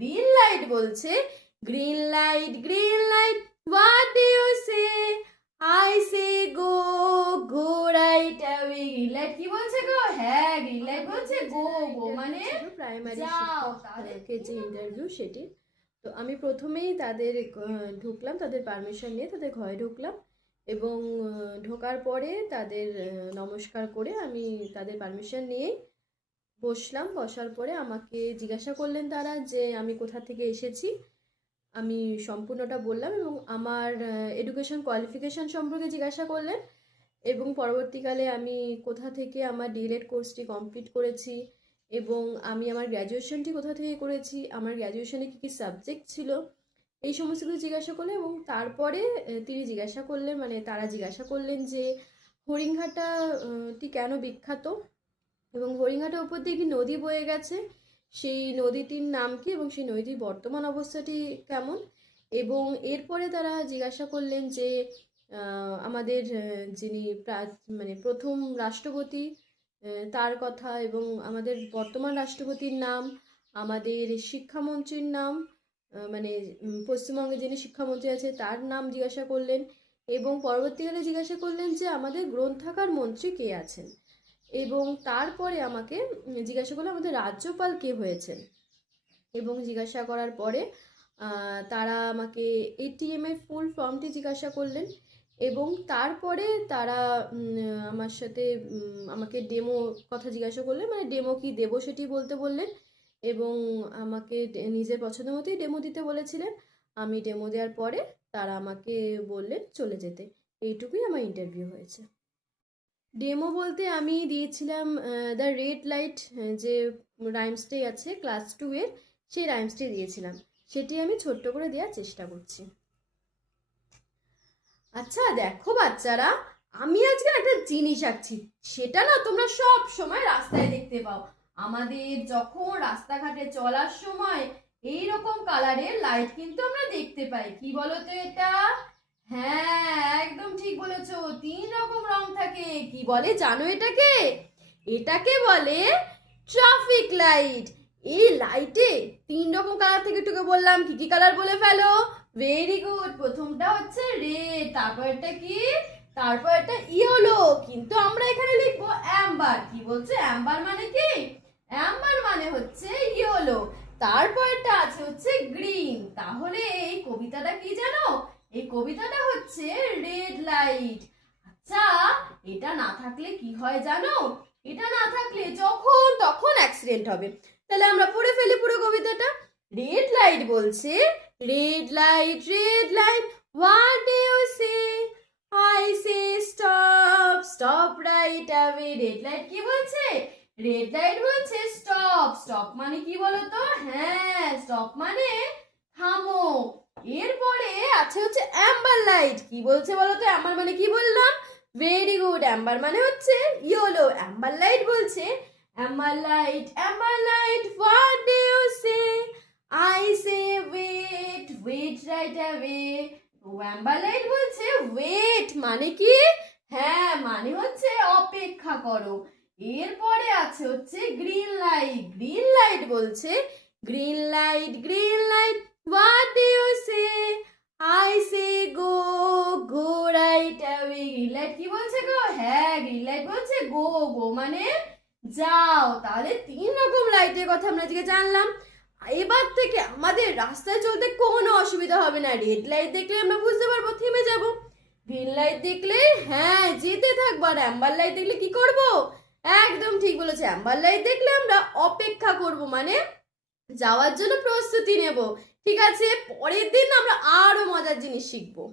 Green light বলছে green light what do you say, I say go, go right away. Green light কি বলছে গো? হ্যাঁ, green light বলছে গো, গো মানে প্রাইমারি যাও। শিক্ষকের যে ইন্টারভিউ সেটি। তো আমি প্রথমেই তাদের ঢুকলাম, তাদের পারমিশন নিয়ে তাদের ঘরে ঢুকলাম এবং ঢোকার পরে তাদের নমস্কার করে আমি তাদের পারমিশন নিয়েই বসলাম। বসার পরে আমাকে জিজ্ঞাসা করলেন তারা যে আমি কোথা থেকে এসেছি। আমি সম্পূর্ণটা বললাম এবং আমার এডুকেশন কোয়ালিফিকেশান সম্পর্কে জিজ্ঞাসা করলেন এবং পরবর্তীকালে আমি কোথা থেকে আমার ডিএলএড কোর্সটি কমপ্লিট করেছি এবং আমি আমার গ্র্যাজুয়েশনটি কোথা থেকে করেছি, আমার গ্র্যাজুয়েশনে কী কী সাবজেক্ট ছিল, এই সমস্ত কিছু জিজ্ঞাসা করলেন। এবং তারপরে তিনি জিজ্ঞাসা করলেন, মানে তারা জিজ্ঞাসা করলেন যে হরিণঘাটাটি কেন বিখ্যাত এবং হরিণঘাটার উপর দিয়ে একটি নদী বয়ে গেছে, সেই নদীটির নাম কি এবং সেই নদীটির বর্তমান অবস্থাটি কেমন। এবং এরপরে তারা জিজ্ঞাসা করলেন যে আমাদের যিনি মানে প্রথম রাষ্ট্রপতি তার কথা এবং আমাদের বর্তমান রাষ্ট্রপতির নাম, আমাদের শিক্ষামন্ত্রীর নাম, মানে পশ্চিমবঙ্গে যিনি শিক্ষামন্ত্রী আছে তার নাম জিজ্ঞাসা করলেন এবং পরবর্তীকালে জিজ্ঞাসা করলেন যে আমাদের গ্রন্থাগার মন্ত্রী কে আছেন এবং তারপরে আমাকে জিজ্ঞাসা করলো আমাদের রাজ্যপাল কে হয়েছেন। এবং জিজ্ঞাসা করার পরে তারা আমাকে এটিএম এর ফুল ফর্মটি জিজ্ঞাসা করলেন এবং তারপরে তারা আমার সাথে আমাকে ডেমো কথা জিজ্ঞাসা করলেন, মানে ডেমো কি দেবো সেটি বলতে বললেন এবং আমাকে নিজের পছন্দ মতোই ডেমো দিতে বলেছিলেন। আমি ডেমো দেওয়ার পরে তারা আমাকে বললেন চলে যেতে। এইটুকুই আমার ইন্টারভিউ হয়েছে। ডেমো বলতে আমি দিয়েছিলাম দ্য রেড লাইট, যে রাইমসটি আছে ক্লাস 2 এর, সেই রাইমসটি দিয়েছিলাম। সেটি আমি ছোট্ট করে দেওয়ার চেষ্টা করছি। আচ্ছা দেখো বাচ্চারা, আমি আজকে একটা জিনিস আঁকছি, সেটা না তোমরা সব সময় রাস্তায় দেখতে পাও। আমাদের যখন রাস্তাঘাটে চলার সময় এই রকম কালারের লাইট কিন্তু আমরা দেখতে পাই। কি বলো তো এটা? হ্যাঁ, একদম ঠিক বলেছো, 3 রকম রং থাকে। কি বলে জানো এটাকে? এটাকে বলে ট্রাফিক লাইট। এই লাইটে 3 রকম কালার থেকে তোকে বললাম, কি কি কালার বলে ফেলো। Very good. প্রথমটা হচ্ছে রেড, তারপরটা কি? তারপর এটা ইয়েলো, কিন্তু আমরা এখানে লিখবো অ্যাম্বার। কি বলছে? অ্যাম্বার মানে কি? অ্যাম্বার মানে হচ্ছে ইয়েলো। তারপরটা আছে হচ্ছে গ্রিন। তাহলে এই কবিতাটা কি জানো? এই কবিতাটা হচ্ছে রেড লাইট। আচ্ছা, এটা না থাকলে কি হয় জানো? এটা না থাকলে যখন তখন অ্যাক্সিডেন্ট হবে। তাহলে আমরা পড়ে ফেলি পুরো কবিতাটা। রেড লাইট বলছে red light what do you say, I say stop, stop right away. Red light কি বলছে? রেড লাইট বলছে স্টপ। স্টপ মানে কি বলতো? হ্যাঁ, স্টপ মানে থামো। এরপরে আছে হচ্ছে অ্যাম্বার লাইট। কি বলছে বলতো? অ্যাম্বার মানে কি বললাম? Very good. অ্যাম্বার মানে হচ্ছে ইয়েলো। অ্যাম্বার লাইট বলছে amber light what do you say, I say wait, wait right away. Amber light বলছে ওয়েট মানে কি? হ্যাঁ, মানে হচ্ছে অপেক্ষা করো। এরপরে আছে হচ্ছে গ্রিন লাইট। গ্রিন লাইট বলছে green light what do you say, I say go, go right away. Green light কি বলছে গো? হ্যাঁ, গ্রিন লাইট বলছে গো, গো মানে যাও। তাহলে 3 রকম লাইটের কথা আমরা আজকে জানলাম। এবার থেকে আমাদের রাস্তায় চলতে কোনো অসুবিধা হবে না। রেড লাইট দেখলে আমরা বুঝতে পারবো থেমে যাব, গ্রিন লাইট দেখলে হ্যাঁ যেতে থাকবো, আর অ্যাম্বার লাইট দেখলে কি করব? একদম ঠিক বলেছে, অ্যাম্বার লাইট দেখলে আমরা অপেক্ষা করব, মানে যাওয়ার জন্য প্রস্তুতি নেব। ঠিক আছে, পরের দিন আমরা আরো মজার জিনিস শিখবো।